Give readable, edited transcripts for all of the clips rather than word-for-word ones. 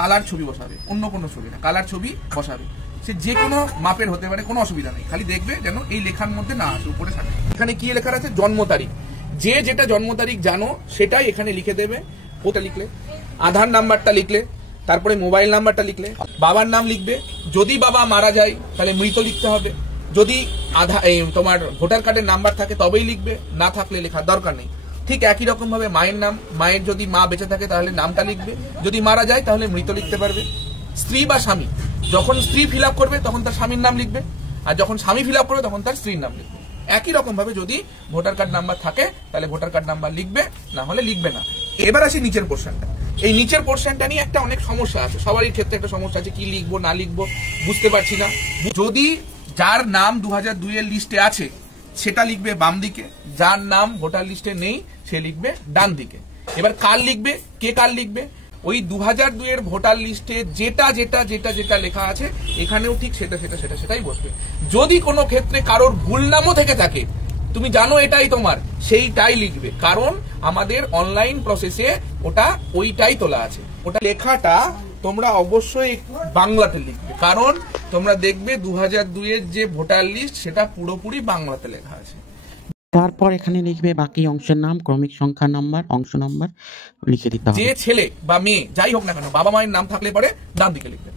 Colour ছবি বসাবে, অন্য কোনো ছবি না, কালার ছবি বসাবে। সে যে কোনো মাপের হতে পারে, কোনো অসুবিধা নেই, খালি দেখবে যেন এই লেখার মধ্যে না আসে, উপরে থাকে। এখানে কি লেখা আছে? জন্ম তারিখ। যে যেটা জন্ম তারিখ জানো সেটাই এখানে লিখে দেবে। ওটা লিখলে, আধার নাম্বারটা লিখলে, তারপরে মোবাইল নাম্বারটা লিখলে, বাবার নাম লিখবে। যদি বাবা মারা যায় তাহলে মৃত লিখতে হবে। যদি তোমার ভোটার কার্ডের নাম্বার থাকে তবেই লিখবে, না থাকলে লেখার দরকার নেই। ঠিক একই রকম ভাবে মায়ের নাম, মায়ের যদি মা বেঁচে থাকে তাহলে নামটা লিখবে, যদি মারা যায় তাহলে মৃত লিখতে পারবে। স্ত্রী বা স্বামী, যখন স্ত্রী ফিল আপ করবে তখন তার স্বামীর নাম লিখবে, আর যখন স্বামী ফিল আপ করবে তখন তার স্ত্রীর নাম লিখবে। একই রকম ভাবে যদি ভোটার কার্ড নাম্বার থাকে তাহলে ভোটার কার্ড নাম্বার লিখবে, না হলে লিখবে না। এবার আসি নিচের পোর্শনটা। এই নিচের পোর্শনটা নিয়ে একটা অনেক সমস্যা আছে, সবারই ক্ষেত্রে একটা সমস্যা আছে, কি লিখবো না লিখবো বুঝতে পারছি না। যদি যার নাম 2002 এর লিস্টে আছে সেটা লিখবে বাম দিকে, যার নাম ভোটার লিস্টে নেই সে লিখবে ডান দিকে। এবার কার লিখবে, কে কার লিখবে? ওই 2002 এর ভোটার লিস্টে যেটা যেটা যেটা যেটা লেখা আছে এখানেও ঠিক সেটাই বসবে। যদি কোনো ক্ষেত্রে কারোর ভুল নামও থেকে থাকে, তুমি জানো এটাই তোমার, সেইটাই লিখবে, কারণ আমাদের অনলাইন প্রসেসে ওটা ওইটাই তোলা আছে। ওটা লেখাটা তোমরা অবশ্যই বাংলাতে লিখবে, কারণ তোমরা দেখবে 2002 এর যে ভোটার লিস্ট সেটা পুরোপুরি বাংলাতে লেখা আছে। তারপর এখানে লিখবে বাকি অংশের নাম, ক্রমিক সংখ্যা নাম্বার, অংশ নাম্বার লিখে দিতে হবে। যে ছেলে বা মেয়ে যাই হোক না কেন, বাবা মায়ের নাম থাকলে পরে ডান দিকে লিখবে।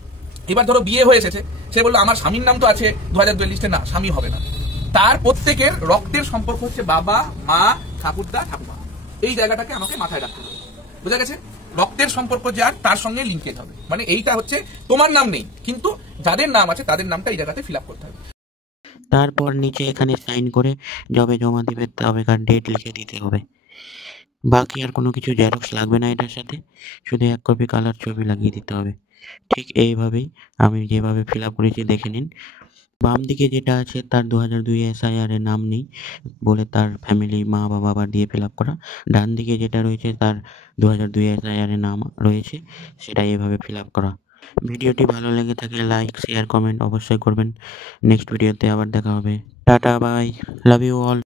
এবার ধরো বিয়ে হয়ে এসেছে, সে বললো আমার স্বামীর নাম তো আছে 2002 লিস্টে, না স্বামী হবে না। তার প্রত্যেকের রক্তের সম্পর্ক হচ্ছে বাবা মা ঠাকুরদা ঠাকুমা, এই জায়গাটাকে আমাকে মাথায় রাখতে হবে। বোঝা গেছে? রক্তের সম্পর্ক যার তার সঙ্গে লিঙ্কেজ হবে, মানে এইটা হচ্ছে তোমার নাম নেই কিন্তু যাদের নাম আছে তাদের নামটা এই জায়গাতে ফিল আপ করতে হবে। তারপর নিচে এখানে সাইন করে যবে জমা দিবে তবেকার ডেট লিখে দিতে হবে। বাকি আর কোনো কিছু জেরক্স লাগবে না এটার সাথে, শুধু 1 কপি কালার ছবি লাগিয়ে দিতে হবে। ঠিক এইভাবেই আমি যেভাবে ফিল আপ করেছি দেখে নিন। বাম দিকে যেটা আছে তার 2002 SIR এর নাম নেই বলে তার ফ্যামিলি মা বা বাবা দিয়ে ফিল আপ করা। ডান দিকে যেটা রয়েছে তার 2002 SIR এর নাম রয়েছে, সেটা এভাবে ফিল আপ করা। ভিডিওটি ভালো লেগে থাকলে লাইক শেয়ার কমেন্ট অবশ্যই করবেন। নেক্সট ভিডিওতে আবার দেখা হবে। Tata bye, love you all.